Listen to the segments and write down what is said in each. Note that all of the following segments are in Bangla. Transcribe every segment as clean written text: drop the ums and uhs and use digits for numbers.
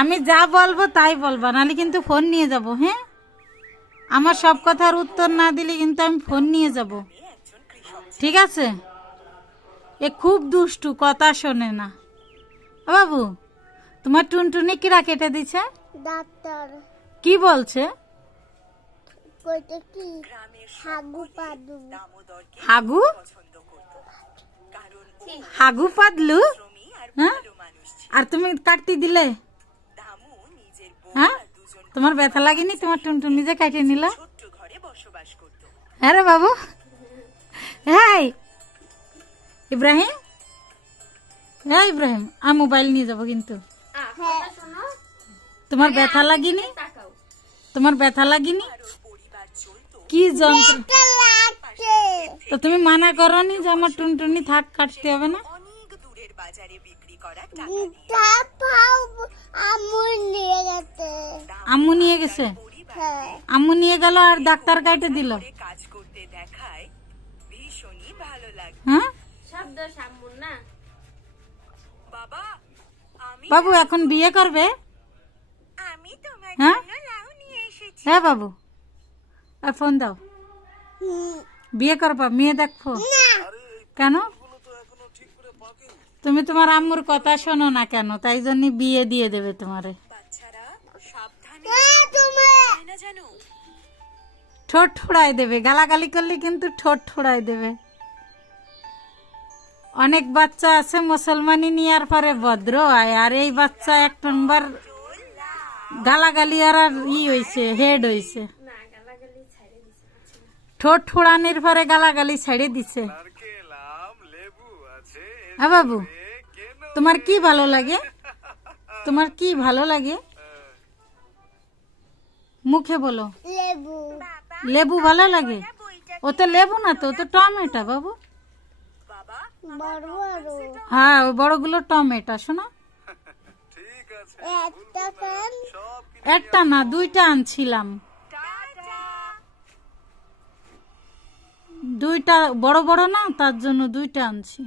আমি যা বলবো তাই বলবা, নাহলে কিন্তু ফোন নিয়ে যাব। হ্যাঁ, আমার সব কথার উত্তর না দিলে কিন্তু আমি ফোন নিয়ে যাব, ঠিক আছে? এ খুব দুষ্টু, কথা শোনে না। বাবু, তোমার টুনটুনি কিরা কেটে দিছে? ডাক্তার কি বলছে? হাগু হাগু পাদলু? হ্যাঁ, আর তুমি কাটতে দিলে? হ্যাঁ, তোমার ব্যথা লাগেনি? তোমার টুনটুনি যে কাটিয়ে নিল? হ্যাঁ রে বাবু। হ্যাঁ ইব্রাহিম, হ্যাঁ ইব্রাহিম, আমি মোবাইল নিয়ে যাবো কিন্তু। তোমার ব্যথা লাগেনি? তোমার ব্যথা লাগেনি? কি যন্ত্র! তো তুমি মানা করনি যে আমার টুনটুনি থাক, কাটতে হবে না? আম্মু নিয়ে গেছে? আম্মু নিয়ে গেল আর ডাক্তার কাটে দিল? হ্যাঁ বাবু, এখন বিয়ে করবে? হ্যাঁ হ্যাঁ বাবু, ফোন দাও। বিয়ে করবা? মেয়ে দেখো। কেন? তুমি তোমার আম্মুর কথা শোনো না কেন? তাই জন্য বিয়ে দিয়ে দেবে তোমারে। ঠোঁট ঠোড়াই দেবে, গালাগালি করলে কিন্তু ঠোঁট ঠোড়াই দেবে। অনেক বাচ্চা আছে মুসলমানি নেওয়ার পরে ভদ্র হয়, আর এই বাচ্চা এক নম্বর গালাগালি আর ই হয়েছে, হেড হয়েছে। ঠোঁট ঠোড়ানির পরে গালাগালি ছেড়ে দিছে। হ্যাঁ বাবু, তোমার কি ভালো লাগে? তোমার কি ভালো লাগে? মুখে বলো। লেবু ভালো লাগে? ও তো লেবু না, তো তো টমেটো বাবু। হ্যাঁ, ওই বড়গুলো টমেটো। শোনো, একটা না দুইটা আনছিলাম, দুইটা বড় বড় না, তার জন্য দুইটা আনছি।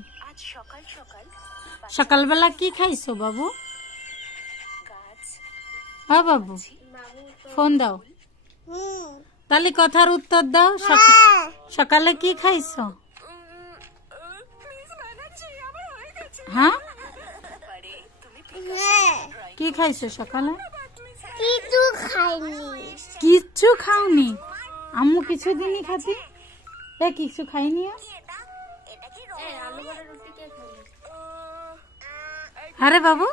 সকালবেলা কি খাইছো বাবু? হ্যাঁ বাবু, ফোন দাও। তাহলে কথার উত্তর দাও। সকালে কি খাইছো? হ্যাঁ, কি খাইছো সকালে? কিচ্ছু খাওনি? আম্মু কিছু দিনই খাতি, কিছু খাইনি। আরে বাবু,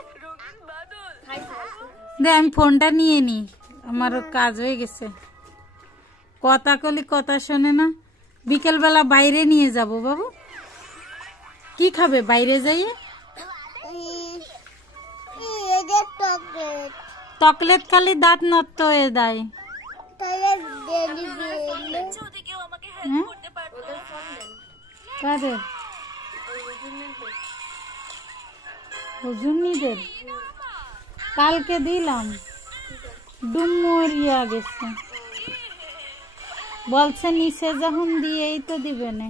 দে আমি ফোনটা নিয়ে নি, আমার কাজ হয়ে গেছে। কথা কলি কথা শোনে না। বিকেল বেলা বাইরে নিয়ে যাব বাবু। কি খাবে বাইরে যাইয়ে? চকলেট খালি দাঁত নষ্ট হয়ে যায়। কাদের? হুজুরনিদের কালকে দিলাম, ডুমরিয়া গেছে। বলছে নিচে যখন দিয়েই তো দিবে না।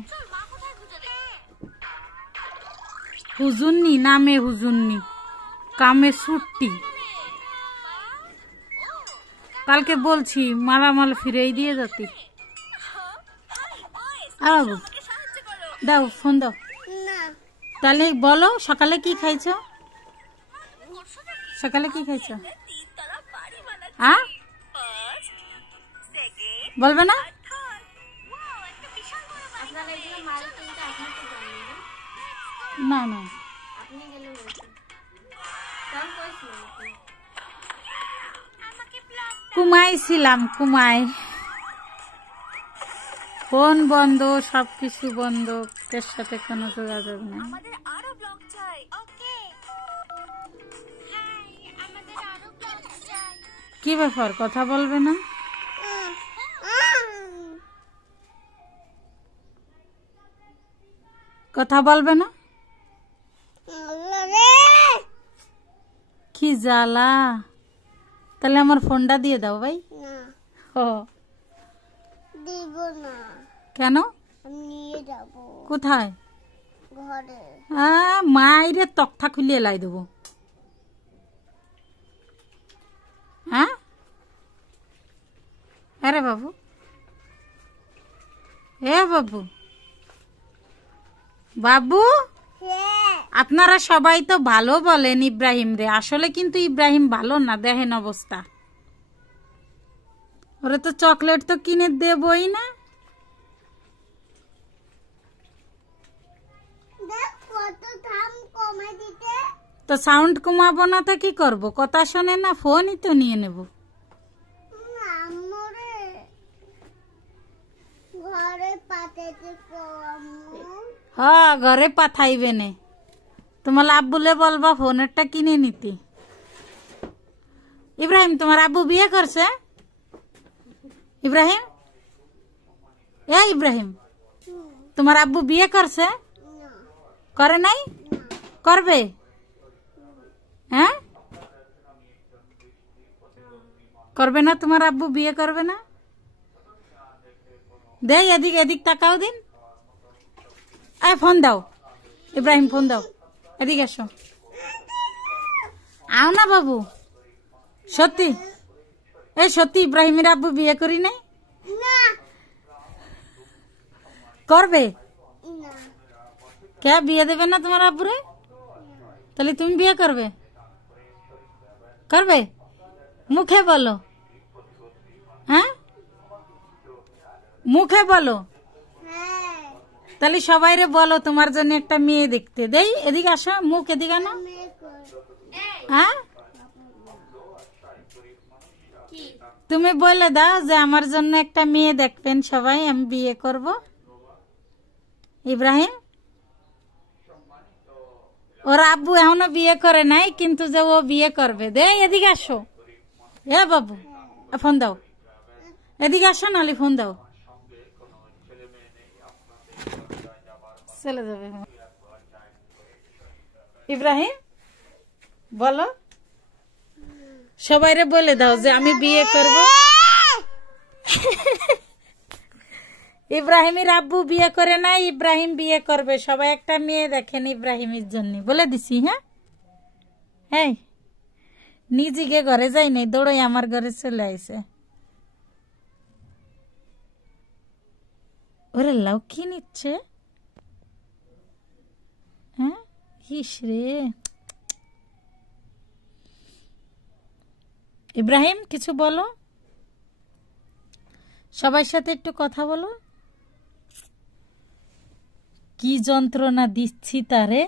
হুজুরনি নামে হুজুরনি, কামে ছুটি। কালকে বলছি মালামাল ফিরেই দিয়ে যাতি। বাবু দাও, ফোন দাও। তাহলে বলো সকালে কি খাইছো? সকালে কি খাইছো? হ্যাঁ, বলবে না? না না, কুমাই ছিলাম, কুমাই। ফোন বন্ধ, সবকিছু বন্ধ, এর সাথে কোনো যোগাযোগ নেই। কি ব্যাপার, কথা বলবে না? কথা বলবে না? কি জ্বালা! তাহলে আমার ফোনটা দিয়ে দাও ভাই। কেন? কোথায়? মায়ের তক্তা খুলিয়ে লাই দেবো। বাবু, এ বাবু, বাবু, আপনারা সবাই তো ভালো বলেন ইব্রাহিম রে, আসলে কিন্তু ইব্রাহিম ভালো না, দেখেন অবস্থা। ওরে তো চকলেট তো কিনে দেবই না। তো সাউন্ড কমাবো না তো কি করব, কথা শোনে না, ফোনই তো নিয়ে নেব। হ্যাঁ, ঘরে পাঠাইবে নে, তোমার আব্বুলে বলবা ফোনেরটা কিনে নিতে। ইব্রাহিম, তোমার আব্বু বিয়ে করছে? ইব্রাহিম, এ ইব্রাহিম, তোমার আব্বু বিয়ে করছে? করে নাই? করবে? হ্যাঁ, করবে না? তোমার আব্বু বিয়ে করবে না? দে এদিক এদিক তাকাও দিন। ফোন দাও ইব্রাহিম, ফোন দাও, এদিকে আসো। আও না বাবু, সত্যি, এই সত্যি ইব্রাহিমের আব্বু বিয়ে করি নাই? করবে? কে বিয়ে দেবে না তোমার আব্বুরে? তাহলে তুমি বিয়ে করবে? করবে? মুখে বলো, হ্যাঁ মুখে বলো। তাহলে সবাইরে বলো তোমার জন্য একটা মেয়ে দেখতে দেই। এদিকে আসো, মুখ এদিকে আনো। হ্যাঁ, তুমি বলে দাও যে আমার জন্য একটা মেয়ে দেখবেন সবাই, আমি বিয়ে করব। ইব্রাহিম, ওর আব্বু এখনো বিয়ে করে নাই, কিন্তু যে ও বিয়ে করবে। দে এদিকে আসো, এ বাবু, ফোন দাও, এদিকে আসো, নালি ফোন দাও, চলে যাবে। ইব্রাহিম বলো, সবাইরে বলে দাও যে আমি বিয়ে করব। ইব্রাহিমের আব্বু বিয়ে করে না, ইব্রাহিম বিয়ে করবে, সবাই একটা মেয়ে দেখেন ইব্রাহিমের জন্য, বলে দিছি। হ্যাঁ, হ্যাঁ, নিজেকে ঘরে যাই নাই, দৌড়াই আমার ঘরে চলে আইছে। ওরে লাউ কি নিচ্ছে? হ্যাঁ, ইস রে। ইব্রাহিম কিছু বলো, সবার সাথে একটু কথা বলো। কি যন্ত্রণা দিচ্ছি তারে।